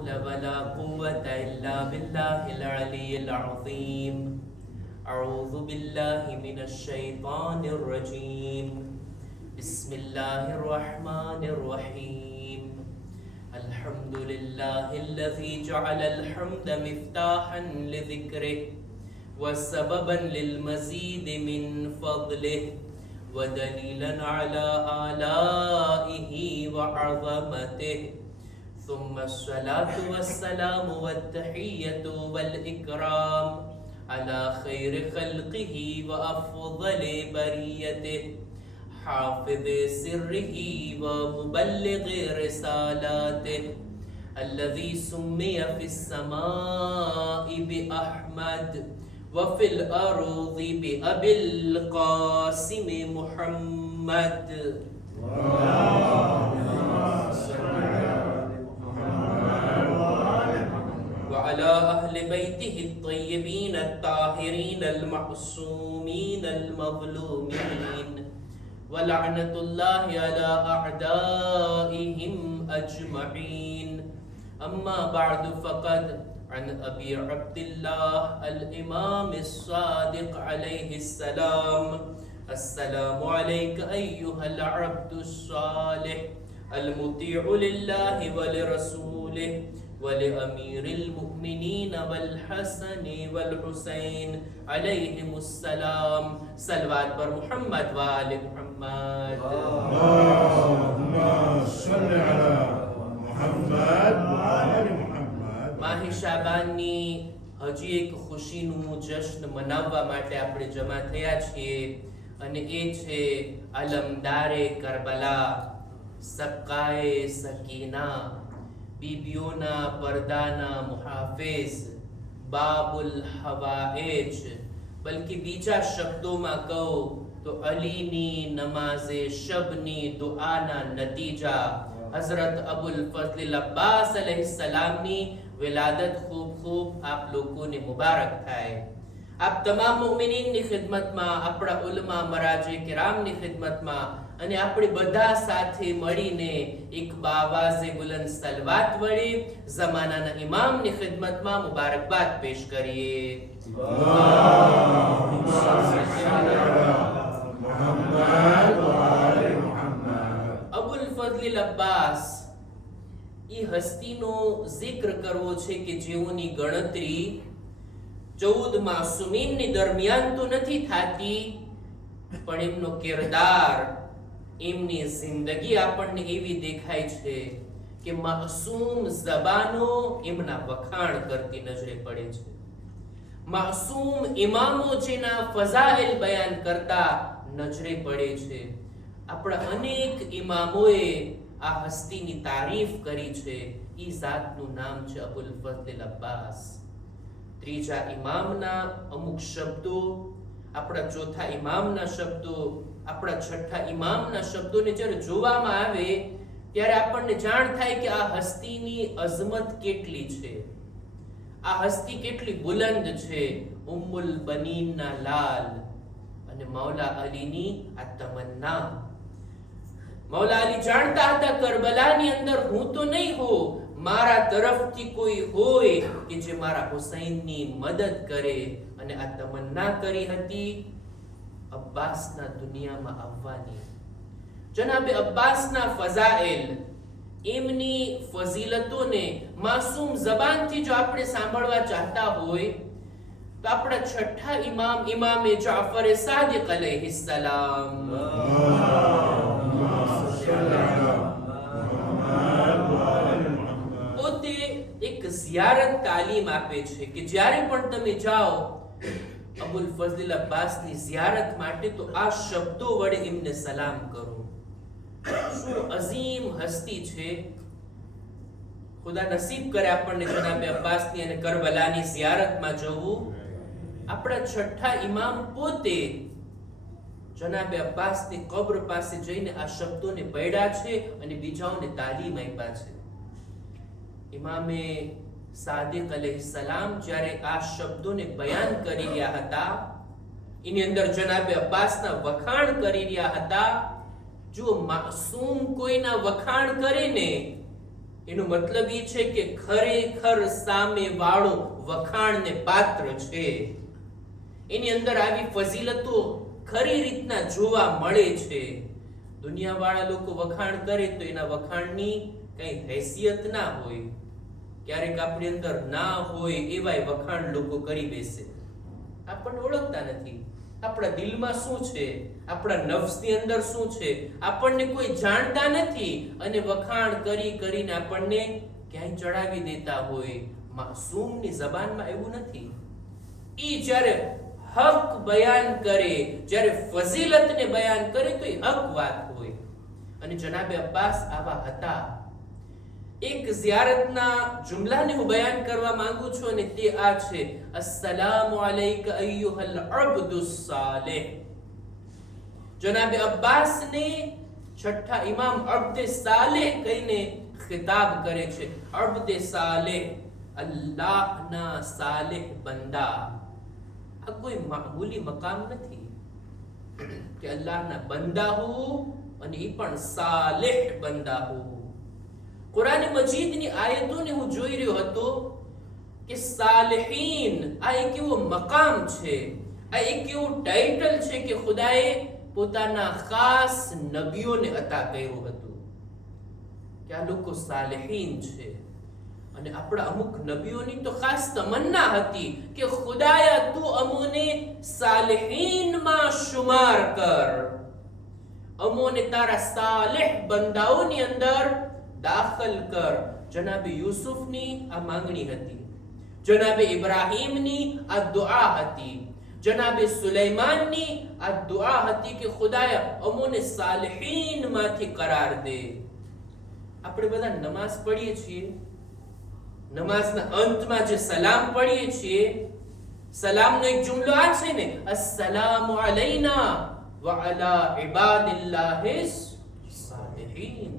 حول ولا قوة إلا بالله العلي العظيم. أعوذ بالله من الشيطان الرجيم. بسم الله الرحمن الرحيم. الحمد لله الذي جعل الحمد مفتاحا لذكره وسببا للمزيد من فضله ودليلا على آلائه وعظمته. ثم الصلاة والسلام والتحية والإكرام على خير خلقه وأفضل بريته حافظ سره ومبلغ رسالاته الذي سمي في السماء بأحمد وفي الأرض بأبي القاسم محمد. وعلى أهل بيته الطيبين الطاهرين المعصومين المظلومين ولعنة الله على أعدائهم أجمعين. أما بعد فقد عن أبي عبد الله الإمام الصادق عليه السلام: السلام عليك أيها العبد الصالح المطيع لله ولرسوله ولأمير المؤمنين والحسن والحسين عليهم السلام. صلوات پر محمد وآل محمد. اللهم صل على محمد وآل محمد. માહી શાબાનની હજી એક ખુશીનું જશ્ન મનાવવા માટે આપણે જમા થયા છીએ અને એ છે અલમદારે કરબલા, સક્કાએ સકીના, બીબીઓના પરદાના મુહાફિઝ, બાબુલ હવાએજ. બલકે બીજા શબ્દોમાં કહું તો અલીની નમાઝે શબની દુઆના નતીજા હઝરત અબુલ ફઝલ અબ્બાસ अलैहिस्सलामની વિલાદત ખૂબ ખૂબ આપ લોકોને મુબારક થાય. આપ તમામ મુમિનીનની ખિદમતમાં, આપણા ઉલમા મરાજે કિરામની ખિદમતમાં અને આપણે બધા સાથે મળીને એક બાવાઝે બુલંદ સલવાત વડે ઝમાનાના ઇમામની ખિદમતમાં મુબારકબાદ પેશ કરીએ. અબુલ ફઝલ અબ્બાસ એ હસ્તીનો જિક્ર કરવો છે કે જેઓની ગણતરી 14 માસુમીનની દરમિયાન તો નથી થાતી, પણ એમનો કિરદાર, એમની જિંદગી આપણને એવી દેખાય છે કે માસૂમ ઝબાનો એમના વખાણ કરતી નજરે પડે છે. માસૂમ ઇમામો જેના ફઝાઇલ બયાન કરતા નજરે પડે છે. આપણા અનેક ઇમામોએ આ હસ્તીની તારીફ કરી છે. ઈ જાતનું નામ છે અબુલ ફઝલ અબ્બાસ. ત્રીજા ઇમામના અમુક શબ્દો, આપણા ચોથા ઇમામના શબ્દો, આપણા છઠ્ઠા ઇમામના શબ્દોને જ્યારે જોવામાં આવે ત્યારે આપણને જાણ થાય કે આ હસ્તીની અઝમત કેટલી છે, આ હસ્તી કેટલી બુલંદ છે. ઉમ્મુલ બનીનના લાલ અને મૌલા અલીની આ તમન્ના. મૌલા અલી જાણતા હતા કરબલાની અંદર હું તો નહીં હો, મારા તરફથી કોઈ હોય કે જે મારા હુસૈનની મદદ કરે. અને આ તમન્ના કરી હતી અબ્બાસના દુનિયામાં આવવાની. જનાબે અબ્બાસના ફઝાઇલ, એમની ફઝીલતોને માસૂમ ઝબાનથી જો આપણે સાંભળવા ચાહતા હોય તો આપણા છઠ્ઠા ઇમામ ઇમામે જાફર સાદિક अलैहिस्सलाम પોતે એક ઝિયારત તાલીમ આપે છે કે જ્યારે પણ તમે જાઓ અબુલ ફઝલ અબ્બાસની ઝિયારત માટે તો આ શબ્દો વડે એમને સલામ કરો. શું અઝીમ હસ્તી છે. ખુદા નસીબ કરે આપણને જનાબે અબ્બાસની અને કરબલાની ઝિયારતમાં જવું. આપણા છઠ્ઠા ઇમામ પોતે જનાબે અબ્બાસની કબ્ર પાસે જઈને આ શબ્દોને પઢ્યા છે અને બીજાઓને તાલીમ આપ્યા છે. ઇમામે સાદિક अलैहिस्सलाम જ્યારે આ શબ્દોને બયાન કરી રહ્યા હતા, એની અંદર જનાબે અબ્બાસના વખાણ કરી રહ્યા હતા. જો માસૂમ કોઈના વખાણ કરે ને એનો મતલબ એ છે કે ખરેખર સામે વાળો વખાણને પાત્ર છે. એની અંદર આવી ફઝીલતો ખરી રીતના જોવા મળે છે. દુનિયાવાળા લોકો વખાણ કરે તો એના વખાણની કઈ હેસિયત ના હોય. ક્યારેક આપણી અંદર ના હોય એવાય વખાણ લોકો કરી બેસે. આપણને ઓળખતા નથી. આપણા દિલમાં શું છે, આપણા નફ્સની અંદર શું છે, આપણને કોઈ જાણતા નથી અને વખાણ કરી કરીને આપણને ક્યાંય ચડાવી દેતા હોય. માસૂમની જબાનમાં એવું નથી. ઈ જ્યારે હક બયાન કરે, જ્યારે ફઝીલતને બયાન કરે તો એ હક વાત હોય. અને જનાબે અબ્બાસ આવા હતા. એક ઝિયારતના જુમલાને હું બયાન કરવા માંગુ છું અને તે આ છે: અસ્સલામુ અલૈકા અય્યુહલ અબ્દુસ સાલિહ. જનાબે અબ્બાસને છઠ્ઠા ઇમામ અબ્દે સાલિહ કહીને ખિતાબ કરે છે. અબ્દે સાલિહ, અલ્લાહના સાલિહ બંદા. આ કોઈ મામૂલી મકામ નથી કે અલ્લાહના બંદા હો અને એ પણ સાલિહ બંદા હો. કુરાન મજીદની આયતોને હું જોઈ રહ્યો હતો કે સાલિહીન આ એક એવો મકામ છે, આ એક એવું ટાઇટલ છે કે ખુદાએ પોતાના ખાસ નબીઓને અતા કર્યું હતું કે આ લોકો સાલિહીન છે. અને આપણા અમુક નબીઓની તો ખાસ તમન્ના હતી કે ખુદાયા તું અમોને સાલિહીનમાં શુમાર કર, અમોને તારા સાલિહ બંદાઓની અંદર દાખલ કર. જનાબે યુસુફની આ માંગણી હતી, જનાબે ઇબ્રાહીમની આ દુઆ હતી, જનાબે સુલૈમાનની આ દુઆ હતી કે ખુદાયા અમોને સાલિહીનમાંથી કરાર દે. આપણે બધા નમાઝ પઢીએ છીએ, નમાઝના અંતમાં જે સલામ પઢીએ છીએ, સલામનો એક જુમલો આ છે ને, અસ્સલામુ અલૈના વ અલા ઇબાદિલ્લાહિસ સાલિહીન.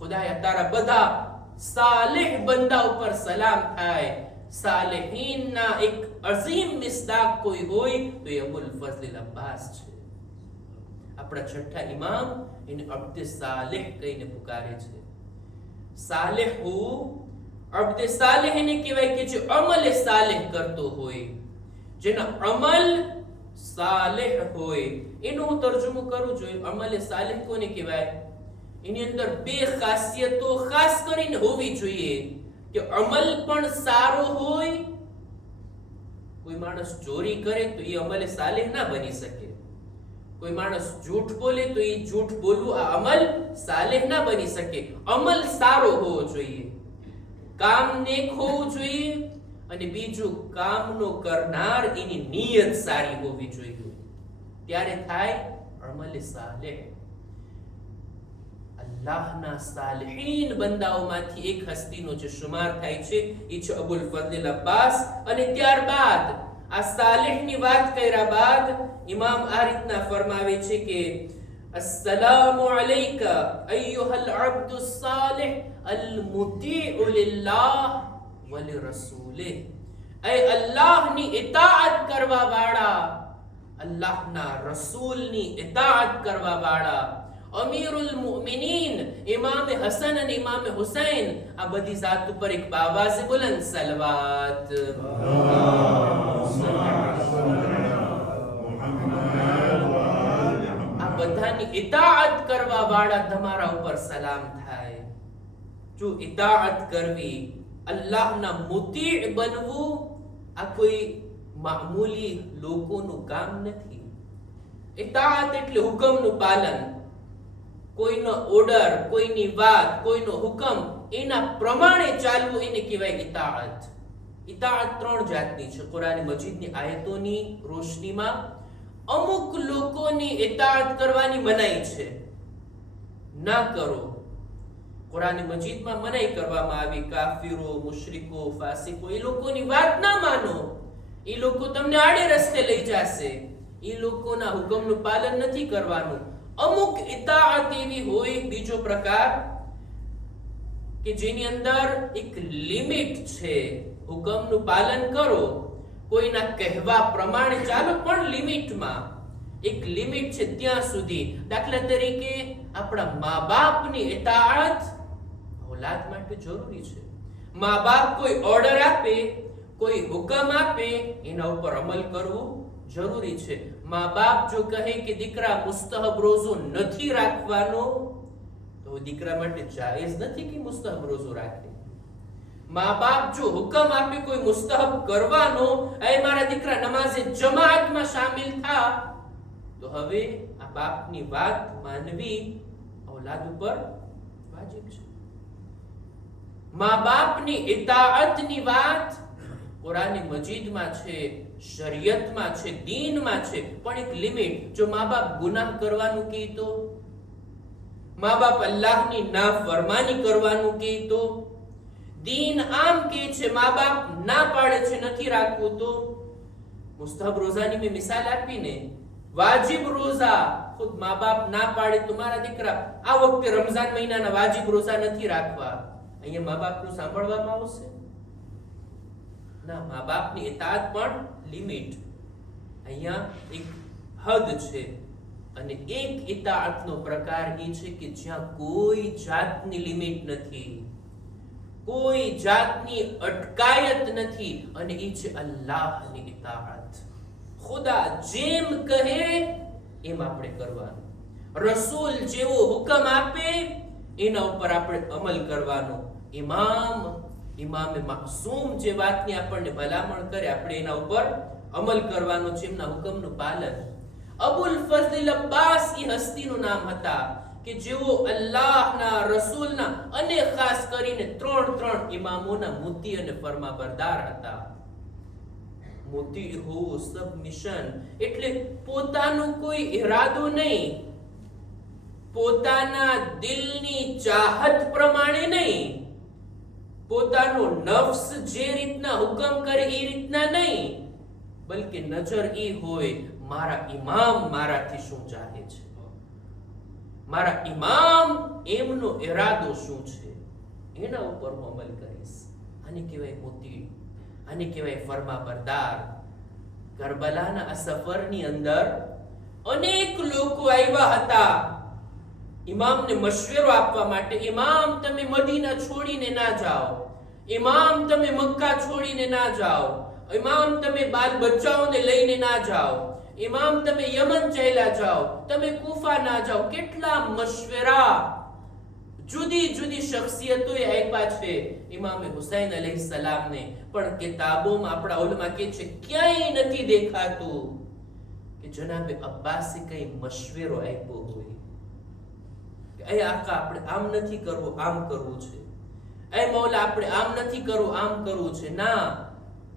ખુદાયા તારા બધા સાલિહ બંદા ઉપર સલામ થાય. સાલિહીનના એક અઝીમ મિસ્દાક કોઈ હોય તો એ અબુલ ફઝલ અબ્બાસ છે. આપણા છઠ્ઠા ઇમામ એને અબ્દે સાલિહ કહીને પુકારે છે. સાલિહ અબ્દે સાલિહ એને કહેવાય કે જે અમલ સાલિહ કરતો હોય, જેના અમલ સાલિહ હોય. એનો હું તર્જુમો કરું છું. અમલ સાલિહ કોને કહેવાય? એની અંદર બે ખાસિયતો ખાસ કરીને હોવી જોઈએ કે અમલ પણ સારો હોય. કોઈ માણસ ચોરી કરે તો એ અમલ સાલિહ ના બની શકે. કોઈ માણસ જૂઠ બોલે તો એ જૂઠ બોલવું આ અમલ સાલિહ ના બની શકે. અમલ સારો હોવો જોઈએ, કામ નેક હોવું જોઈએ, અને બીજું કામનો કરનાર એની નિયત સારી હોવી જોઈએ. ત્યારે થાય અમલ સાલિહ. અલ્લાહના સાલિહીન બંદાઓમાંથી એક હસ્તીનો જે શુમાર થાય છે એ છે અબુલ ફઝલ અબ્બાસ. અને ત્યારબાદ આ સાલિહની વાત કર્યા બાદ ઇમામ આ રીતના ફરમાવે છે કે અસ્સલામુ અલૈકા અય્યુહલ અબ્દુસ સાલિહ અલ મુતીઉ લિલ્લાહ વ લિરસૂલિહ. એ અલ્લાહની ઇતાઅત કરવા વાળા, અલ્લાહના રસૂલની ઇતાઅત કરવા વાળા, અમીરુલ મુમિનીન ઇમામ હસન અને ઇમામ હુસૈન, આ બધી જાત ઉપર એક બાવાઝે બુલંદ સલવાત. આ બધાની ઇતાઅત કરવા વાળા તમારા ઉપર સલામ થાય. જો ઇતાઅત કરવી, અલ્લાહના મુતી બનવું, આ કોઈ મામૂલી લોકોનું કામ નથી. ઇતાઅત એટલે હુકમનું પાલન. કોઈનો ઓર્ડર, કોઈની વાત, કોઈનો હુકમ એના પ્રમાણે ચાલવું એને કહેવાય ઇતાઅત. ઇતાઅત ત્રણ જાતની છે. કુરાન મજીદની આયતોની રોશનીમાં અમુક લોકોની ઇતાઅત કરવાની મનાઈ છે, ના કરો. કુરાન મજીદમાં મનાઈ કરવામાં આવી. કાફિરો, મુશરિકો, ફાસિકો એ લોકોની વાત ના માનો. એ લોકો તમને આડે રસ્તે લઈ જશે. એ લોકોના હુકમનું પાલન નથી કરવાનું. અમુક ઇતાઅત એવી હોય, બીજો પ્રકાર કે જેની અંદર એક લિમિટ છે. હુકમનું પાલન કરો, કોઈના કહેવા પ્રમાણે ચાલો, પણ લિમિટમાં. એક લિમિટ છે ત્યાં સુધી. દાખલા તરીકે આપણા મા બાપની ઇતાઅત ઔલાદ માટે જરૂરી છે. મા બાપ કોઈ ઓર્ડર આપે, કોઈ હુકમ આપે, એના ઉપર અમલ કરવું જરૂરી છે. મા બાપ જો કહે કે દીકરા મુસ્તહબ રોઝો નથી રાખવાનો, તો દીકરા માટે જાયઝ નથી કે મુસ્તહબ રોઝો રાખે. મા બાપ જો હુકમ આપે કોઈ મુસ્તહબ કરવાનો, એ મારા દીકરા નમાઝે જમાઅતમાં શામિલ થા, તો હવે આ બાપની વાત માનવી ઔલાદ ઉપર વાજિબ છે. મા બાપની ઇતાઅતની વાત કુરાન મજીદમાં છે, શરીયતમાં છે, દીનમાં છે, પણ એક લિમિટ. જો મા બાપ ગુનાહ કરવાનું કહે તો, મા બાપ અલ્લાહની નાફરમાની કરવાનું કહે તો, દીન આમ કહે છે, મા બાપ ના પાડે છે નથી રાખવું તો, મુસ્તહબ રોઝાની મેં મિસાલ આપીને, વાજિબ રોઝા ખુદ મા બાપ ના પાડે તો મારા દીકરા આ વખતે રમઝાન મહિનાના વાજિબ રોઝા નથી રાખવા, અહીંયા મા બાપનું સાંભળવામાં આવશે ના. મા બાપની ઇતાઅત પણ લિમિટ, અહીંયા એક હદ છે. અને એક ઇતાઅતનો પ્રકાર એ છે કે જ્યાં કોઈ જાતની લિમિટ નથી, કોઈ જાતની અટકાયત નથી, અને એ છે અલ્લાહની ઇતાઅત. ખુદા જેમ કહે એમ આપણે કરવાનું, રસૂલ જેવો હુકમ આપે એના ઉપર આપણે અમલ કરવાનો. ઇમામે માસૂમ જે વાતની આપણને ભલામણ કરે આપણે એના ઉપર અમલ કરવાનો છે, એમના હુકમનું પાલન. અબુલ ફઝલ અબ્બાસ એ હસ્તીનું નામ હતા કે જેઓ અલ્લાહના રસૂલના અને ખાસ કરીને ત્રણ ઇમામોના મુતી અને ફરમાબરદાર હતા. મુતી હોવું, સબમિશન એટલે પોતાનો કોઈ ઇરાદો નહીં, પોતાના દિલની ચાહત પ્રમાણે નહીં, પોતાનો નફ્સ જે રીતના હુકમ કરે એ રીતના નહીં, બલકે નજર એ હોય મારા ઇમામ મારાથી શું ચાહે છે, મારા ઇમામ એમનો ઇરાદો શું છે, એના ઉપર હું અમલ કરીશ. આને કહેવાય મોતી, આને કહેવાય ફરમાબરદાર. કરબલાના આ સફરની અંદર અનેક લોકો આવ્યા હતા ઇમામને મશવરો આપવા માટે. ઇમામ તમે મદીના છોડીને ના જાઓ, ઇમામ તમે મક્કા છોડીને ના જાઓ, ઇમામ તમે બાલ બચ્ચાઓને લઈને ના જાઓ, ઇમામ તમે યમન ચાલ્યા જાઓ, તમે કુફા ના જાઓ. કેટલા મશવરા જુદી જુદી શખ્સિયતોએ આપ્યા છે ઇમામે હુસૈન અલૈહિસ્સલામને, પણ કિતાબોમાં આપણા ઉલમા કહે છે ક્યાંય નથી દેખાતું કે જનાબે અબ્બાસે કઈ મશવરો આપ્યો હોય કે એ આકા આપણે આમ નથી કરવું, આમ કરવું છે, એ મૌલા આપણે આમ નથી કરવું, આમ કરવું છે. ના,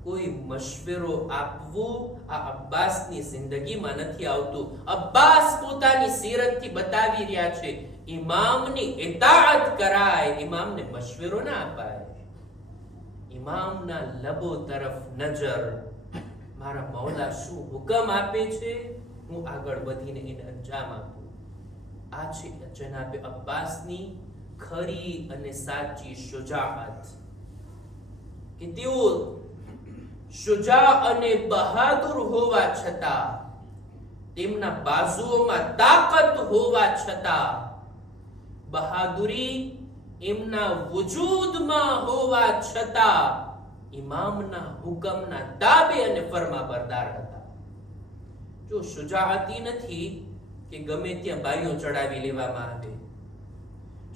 કોઈ મશવરો આપવું આ અબ્બાસની જિંદગીમાં નથી આવતું. અબ્બાસ પોતાની સીરતથી બતાવી રહ્યા છે ઇમામની ઇતાઅત કરાય, ઇમામને મશવરો ના અપાય. ઇમામના લબો તરફ નજર, મારા મૌલા શું હુકમ આપે છે હું આગળ વધીને એને અંજામ આપું. આ છે જનાબે અબ્બાસની ખરી અને સાચી શુજાઅત કે તેઓ શુજા અને બહાદુર હોવા છતાં, તેમના બાજુઓમાં તાકાત હોવા છતાં, બહાદુરી એમના વજૂદમાં હોવા છતાં ઇમામના હુકમના તાબે અને ફરમાબરદાર હતા. જો શુજાઅતી નથી કે ગમે ત્યાં બારીઓ ચડાવી લેવામાં આવે,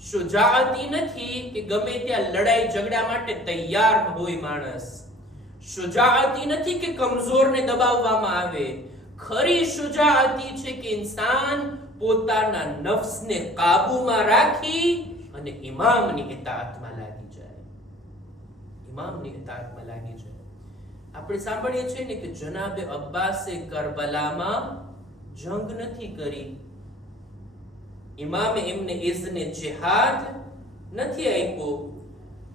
શુજાઅતી નથી કે ગમે ત્યાં લડાઈ ઝઘડા માટે તૈયાર હોય માણસ, શુજાઅતી નથી કે કમજોરને દબાવવામાં આવે. ખરી શુજાઅતી છે કે ઇન્સાન પોતાના નફ્સને કાબૂમાં રાખી અને ઇમામની ઇતાઅતમાં લાગી જાય, ઇમામની ઇતાઅતમાં લાગી જાય. આપણે સાંભળીએ છીએ ને કે જનાબે અબ્બાસે કરબલામાં જંગ નથી કરી, ઇમામે એમને ઇઝ્ને જિહાદ નથી આપ્યો.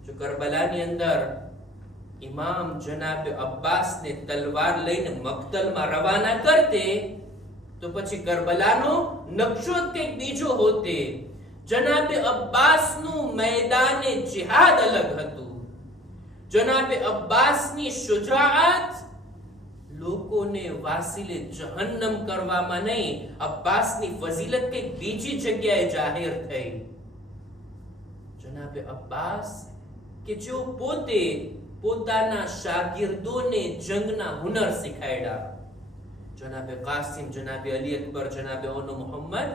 જો કરબલાની અંદર ઇમામ જનાબે અબ્બાસને તલવાર લઈને મક્તલમાં રવાના કરતે તો પછી કરબલાનો નકશો કંઈક બીજો હોતે. જનાબે અબ્બાસનું મેદાને જિહાદ અલગ હતું. જનાબે અબ્બાસની શુજાઅત લોકોને વાસીલે જહન્નમ કરવામાં નહીં, અબ્બાસની ફઝીલત કંઈક બીજી જગ્યાએ જાહેર થઈ. જનાબે અબ્બાસ કે જેઓ પોતે પોતાના શાગિર્દોને જંગના હુનર શીખાડ્યા, જનાબે કાસિમ, જનાબે અલી અકબર, જનાબે ઓનો મોહમ્મદ,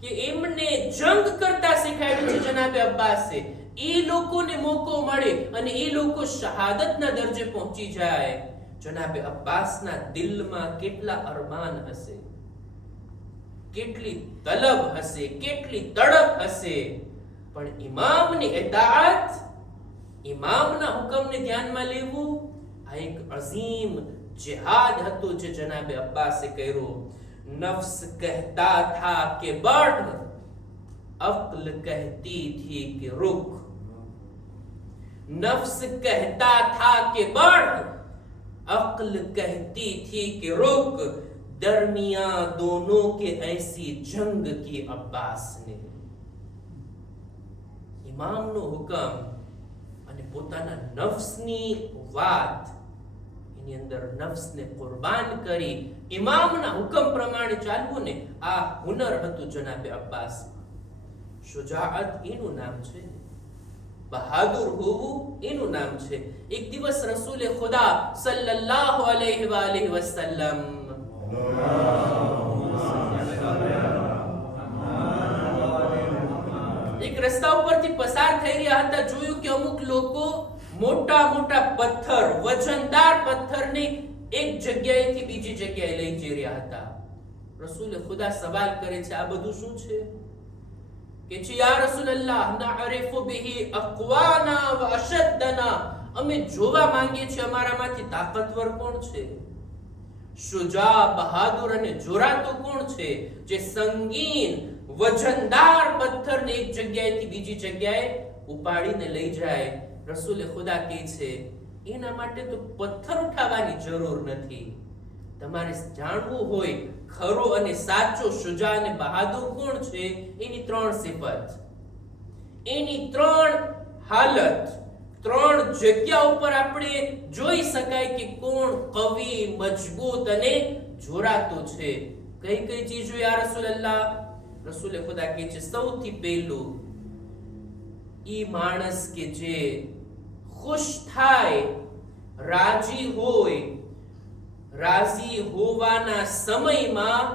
કે એમને જંગ કરતા શીખાડ્યું છે જનાબે અબ્બાસે. એ લોકોને મોકો મળે અને એ લોકો શહાદતના દરજે પહોંચી જાય. જનાબે અબ્બાસના દિલમાં કેટલા અરમાન હશે, કેટલી તલબ હશે, કેટલી તડપ હશે, પણ ઇમામની ઇતાઅત, ઇમામના હુકમને ધ્યાનમાં લેવું, આ એક અઝીમ जिहाद હતો જે જનાબે અબ્બાસે કર્યો. નફ્સ કહેતા થા કે बढ़, અક્લ કહેતી थी કે रुक. नफ्स कहता था कि बढ़, अक्ल कहती थी कि रुक. दरमियां दोनों के ऐसी जंग की अब्बास ने. इमामनो हुकम અને પોતાના નફ્સની વાત, એની અંદર નફ્સને કુરબાન કરી ઇમામના હુકમ પ્રમાણે ચાલવું ને, આ હુનર હતું જનાબે અબ્બાસ. શુજાઅત એનું નામ છે, બહાદુર હોવું એનું નામ છે. એક દિવસ રસૂલે ખુદા સલ્લલ્લાહુ અલૈહિ વાલિહિ વસલ્લમ એક રસ્તા ઉપરથી પસાર થઈ રહ્યા હતા. જોયું કે અમુક લોકો મોટા મોટા પથ્થર, વજનદાર પથ્થરને એક જગ્યાએથી બીજી જગ્યાએ લઈ જઈ રહ્યા હતા. રસૂલે ખુદા સવાલ કરે છે, આ બધું શું છે? કે છે યા રસૂલલ્લાહ, નઅરિફુ બિહી અક્વાના વ અશદ્દના. અમે જોવા માંગીએ છીએ અમારામાંથી તાકાતવર કોણ છે, શુજા, બહાદુર અને જોરાતો કોણ છે, જે સંગીન વજનદાર પથ્થરને એક જગ્યાએથી બીજી જગ્યાએ ઉપાડીને લઈ જાય. રસૂલે ખુદા કહે છે, એના માટે તો પથ્થર ઉઠાવવાની જરૂર નથી. તમારે જાણવું હોય ખરો અને સાચો શુજા અને બહાદુર કોણ છે, એની 3 સિફત, એની 3 હાલત, 3 જગ્યા ઉપર આપણે જોઈ શકાય કે કોણ કવિ, મજબૂત અને જોરાતો છે. કઈ કઈ ચીજો યા રસૂલલ્લાહ? રસૂલે ખુદા કહે છે, સૌથી પહેલું ઈ માણસ કે જે ખુશ થાય, રાજી હોય, રાજી હોવાના સમયમાં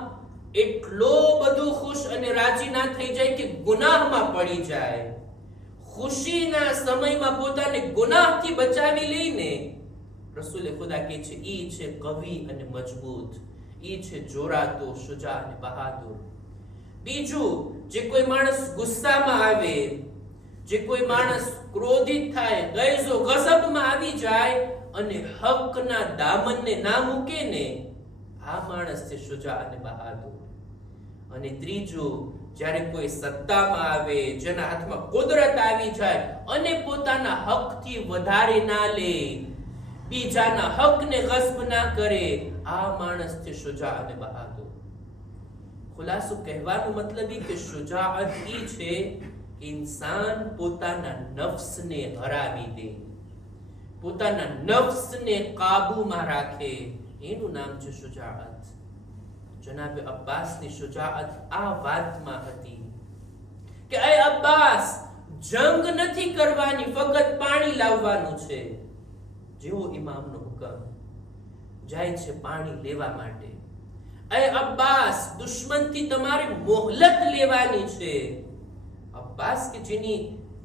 એટલો બધો ખુશ અને રાજી ના થઈ જાય કે ગુનાહમાં પડી જાય. ખુશીના સમયમાં પોતાને ગુનાહથી બચાવી લઈને રસૂલે ખુદા કહે છે, ઈ છે કવિ અને મજબૂત, ઈ છે જોરાતો, શુજા અને બહાદુર. બીજું, જે કોઈ માણસ ગુસ્સામાં આવે, જે કોઈ માણસ ક્રોધિત થાય, ગૈઝો ગઝબમાં આવી જાય અને હકના દામનને ના મૂકે ને, આ માણસ છે શુજા અને બહાદુર. અને ત્રીજું, જ્યારે કોઈ સત્તામાં આવે, જેના હાથમાં કુદરત આવી જાય અને પોતાના હકથી વધારે ના લે, બીજાના હકને ગસ્બ ના કરે, આ માણસ છે શુજા અને બહાદુર. ખુલાસો કહેવાનો મતલબ એ કે શુજાઅત ઈ છે કે ઇન્સાન પોતાના નફ્સને હરાવી દે, પોતાના નફ્સને કાબૂમાં રાખે, એનું નામ છે શુજાઅત. જનાબે અબ્બાસની શુજાઅત આ વાતમાં હતી કે એ અબ્બાસ, જંગ નથી કરવાની, ફક્ત પાણી લાવવાનું છે. જેવો ઇમામનો હુકમ, જાય છે પાણી લેવા માટે. એ અબ્બાસ, દુશ્મનથી તમારે મોહલત લેવાની છે. અબ્બાસ કે જેની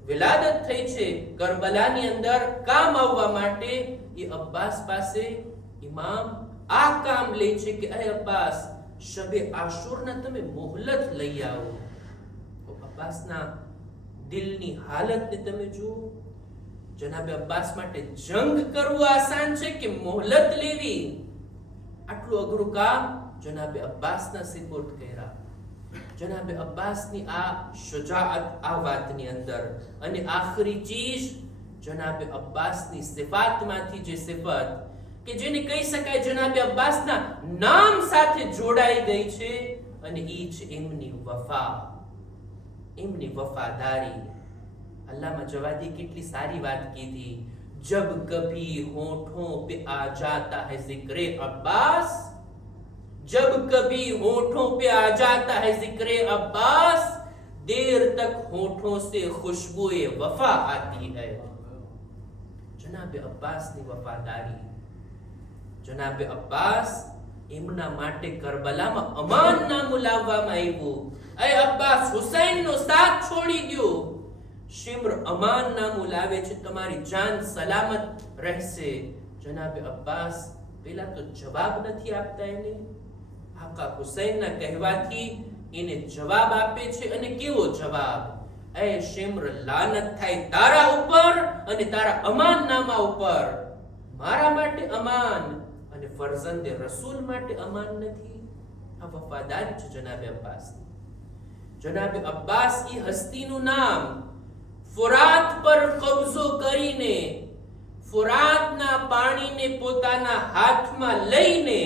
વિલાદત થઈ છે કરબલાની અંદર કામ આવવા માટે, એ અબ્બાસ પાસે ઇમામ આ કામ લે છે કે એ અબ્બાસ, શબે આશુરના તમે મોહલત લઈ આવો. તો અબ્બાસના દિલની હાલતને તમે જુઓ. જનાબે અબ્બાસ માટે જંગ કરવું આસાન છે કે મોહલત લેવી? આટલું અઘરું કામ જનાબે અબ્બાસના સિપોર્ટ કર્યા. જનાબે અબ્બાસની આ શુજાઅત આ વાતની અંદર. અને આખરી ચીજ, જનાબે અબ્બાસની સિફાતમાંથી જે સિફત કે જેને કહી શકાય જનાબે અબ્બાસના નામ સાથે જોડાઈ ગઈ છે, અને ઈ છે એમની વફા, એમની વફાદારી. અલ્લામા જવાદી કેટલી સારી વાત કીધી, જબ કભી હોઠોं पे आ जाता है जिक्र अब्बास, जब कभी होठों पे आ जाता है जिक्र अब्बास, देर तक होठों से खुशबुए वफा आती है। जनाबे अब्बास ની વફાદારી, જનાબે અબ્બાસ એમના માટે કરબલામાં અમાન નામું લાવવામાં આવ્યું. એ અબ્બાસ હુસૈનનો સાથ છોડી દો. શિમ્ર અમાન નામું લાવે છે, તમારી જાન સલામત રહેશે. જનાબે અબ્બાસ પેલા તો જવાબ નથી આપતા એને. આકા હુસૈનના કહેવાથી એને જવાબ આપે છે. અને કેવો જવાબ? એ શિમ્ર, લાનત થાય તારા ઉપર અને તારા અમાન નામા ઉપર. મારા માટે અમાન અને ફરઝંદે રસૂલ માટે અમાન નથી. આ વફાદારી છે જનાબે અબ્બાસ. જનાબે અબ્બાસ ઈ હસ્તીનું નામ ફુરાત પર કબજો કરીને, ફુરાતના પાણીને પોતાના હાથમાં લઈને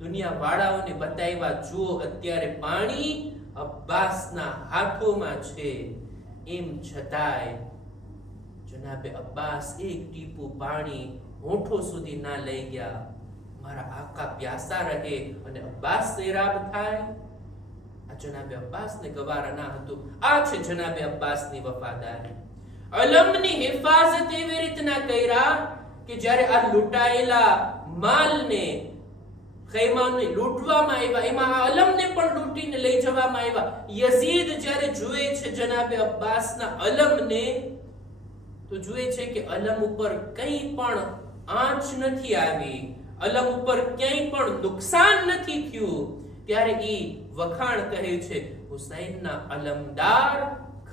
દુનિયા વાળાઓને બતાવ્યા, જુઓ અત્યારે પાણી અબ્બાસના હાથોમાં છે. એમ છતાંય જનાબે અબ્બાસ એક ટીપું પાણી હોઠો સુધી ના લઈ ગયા. મારા આકા પ્યાસા રહે અને અબ્બાસ સૈરાબ થાય. આ જનાબે અબ્બાસને ગવારા ના હતું. આ છે જનાબે અબ્બાસની વફાદારી. અલમની હિફાજત એવી રીતના કર્યા કે જ્યારે આ લૂંટાયેલા માલને, ખૈમાને લૂંટવામાં આવ્યા, એમાં આ અલમને પણ લૂંટીને લઈ જવામાં આવ્યા. યઝીદ જ્યારે જુએ છે જનાબે અબ્બાસના અલમને, તો જુએ છે કે અલમ ઉપર કંઈ પણ આંચ નથી આવી, અલમ ઉપર ક્યાંય પણ નુકસાન નથી થયું. ત્યારે ઈ વખાણ કહે છે, હુસૈનના અલમદાર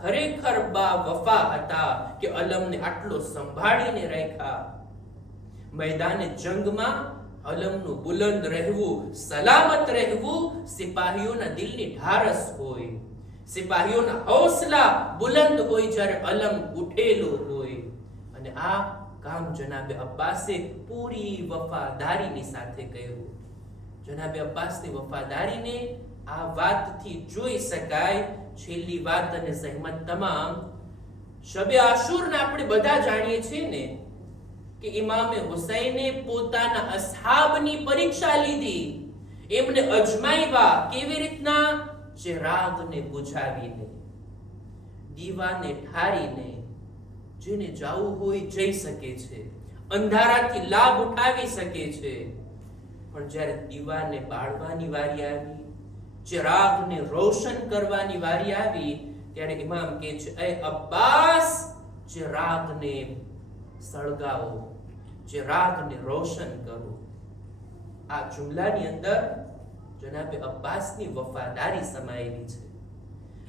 ખરેખર બા વફા હતા કે અલમને આટલો સંભાળીને રાખ્યા. મેદાને જંગમાં અલમનું બુલંદ રહેવું, સલામત રહેવું સિપાહીઓના દિલની ઢારસ હોય. સિપાહીઓના હૌસલા બુલંદ હોય જ્યારે અલમ ઉઠેલો હોય. અને આ કામ જનાબે અબ્બાસે પૂરી વફાદારીની સાથે કર્યું. જનાબે અબ્બાસની વફાદારીને આ વાતથી જોઈ શકાય. છેલ્લી વાત અને સહેમત તમામ, શબે આશુરના આપણે બધા જાણીએ છીએ ને કે ઇમામે હુસૈને પોતાના અસહાબની પરીક્ષા લીધી. એમને અજમાવ્યા. કેવી રીતના? ચિરાગને બુઝાવીને, દીવાને ઠારીને. જેને જાવું હોય જઈ શકે છે, અંધારાથી લાભ ઉઠાવી શકે છે. પણ જ્યારે દીવાને બાળવાની વારી આવી, ચિરાગને રોશન કરવાની વારી આવી, ત્યારે ઇમામ કહે છે, એ અબ્બાસ, ચિરાગને સળગાવો, ચિરાગને રોશન કરો. આ જુમલાની અંદર જનાબે અબ્બાસની વફાદારી સમાયેલી છે.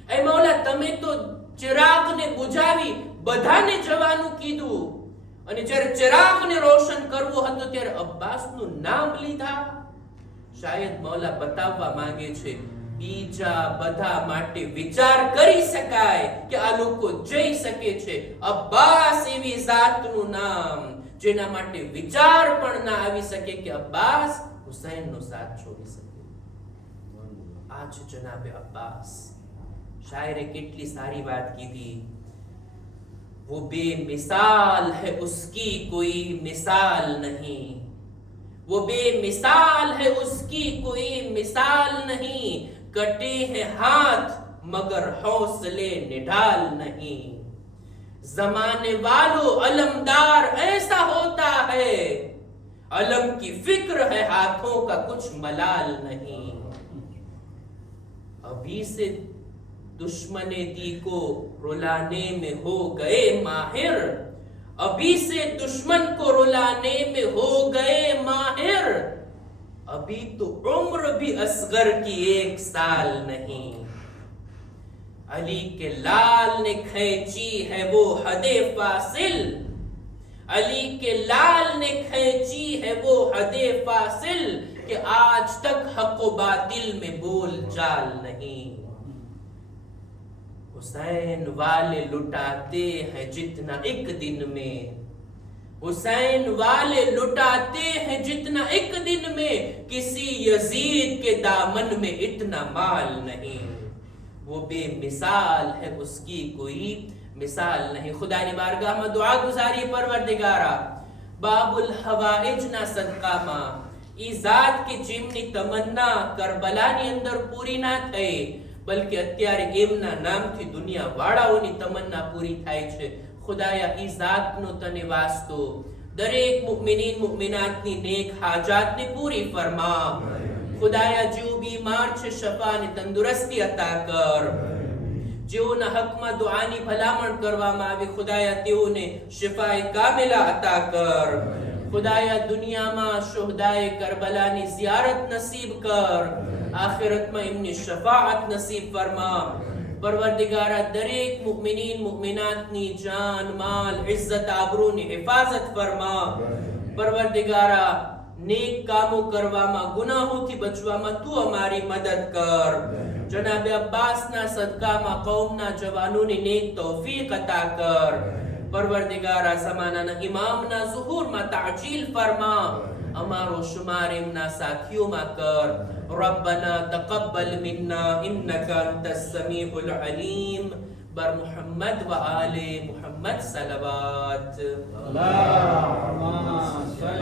એ મૌલા, તમે તો ચિરાગને બુઝાવી બધાને જવાનું કીધું, અને જ્યારે ચિરાગને રોશન કરવું હતું ત્યારે અબ્બાસનું નામ લીધા. શાયદ મૌલા બતાવવા માંગે છે, બીજા બધા માટે વિચાર કરી શકાય કે આ લોકો જઈ શકે છે. અબ્બાસ એવી જાતનું નામ જેના માટે વિચાર પણ ના આવી શકે કે અબ્બાસ હુસૈનનો સાથ છોડી શકે. આ છે જનાબે અબ્બાસ. શાયરે કેટલી સારી વાત કીધી. वो बेमिसाल है उसकी कोई मिसाल नहीं, वो बेमिसाल है उसकी कोई मिसाल नहीं, कटे हैं हाथ मगर हौसले निढाल नहीं. जमाने वालों अलमदार ऐसा होता है, अलम की फिक्र है हाथों का कुछ मलाल नहीं. अभी से दुश्मने दी को रुलाने में हो गए माहिर, अभी से दुश्मन को रुलाने में हो गए माहिर, अभी तो उम्र भी असगर की 1 साल नहीं. अली के लाल ने खींची है वो हदे फासिल, अली के लाल ने खींची है वो हदे फासिल, कि आज तक हक व बातिल में बोल चाल नहीं. हुसैन वाले लुटाते हैं जितना एक दिन में, हुसैन वाले लुटाते हैं जितना एक दिन में, किसी यजीद के दामन में इतना माल नहीं. वो बेमिसाल है उसकी कोई मिसाल नहीं. खुदा ने बारगाह में दुआ गुजारी परवरदिगारा, बाबुल हवाइज ना सदका માં ઈ જાત કે જેમની તમન્ના કરબલાની અંદર પૂરી ના થઈ, બલકે અત્યારે એમના નામથી દુનિયા વાળાઓની તમન્ના પૂરી થાય છે. ખુદાયા ઈ ઝાતનો તને વાસ્તો દરેક મુમિનીન મુમિનાતની નેક હાજાતને પૂરી ફરમા. ખુદાયા જેઓ બીમાર છે શફા અને તંદુરસ્તી અતા કર. જેઓના હકમાં દુઆની ભલામણ કરવામાં આવે ખુદાયા તેઓને શિફાએ કામિલા અતા કર. ખુદાયા દુનિયામાં શુહદાએ કરબલાની ઝિયારત નસીબ કર. આખિરતમાં એમની શફાઅત નસીબ ફરમા. પરવરદિગારા દરેક મુમિનીન મુમિનાતની જાન માલ ઇઝ્ઝત આબરૂની હિફાઝત ફરમા. પરવરદિગારા નેક કામો કરવામાં ગુનાહોથી બચવામાં તું અમારી મદદ કર. જનાબ અબ્બાસના સદકામાં કૌમના જવાનોની નેક તૌફીક અતા કર. પરવરદિગારા ઝમાનાના ઇમામના ઝુહૂરમાં તાજીલ ફરમા. અમારો શુમાર એમના સાથીઓમાં કર. રબ્બના તકબ્બલ મિન્ના ઇન્નકા અંતસ સમીઉલ અલીમ. બર મુહમ્મદ વ આલે મુહમ્મદ સલવાત. اللهم صل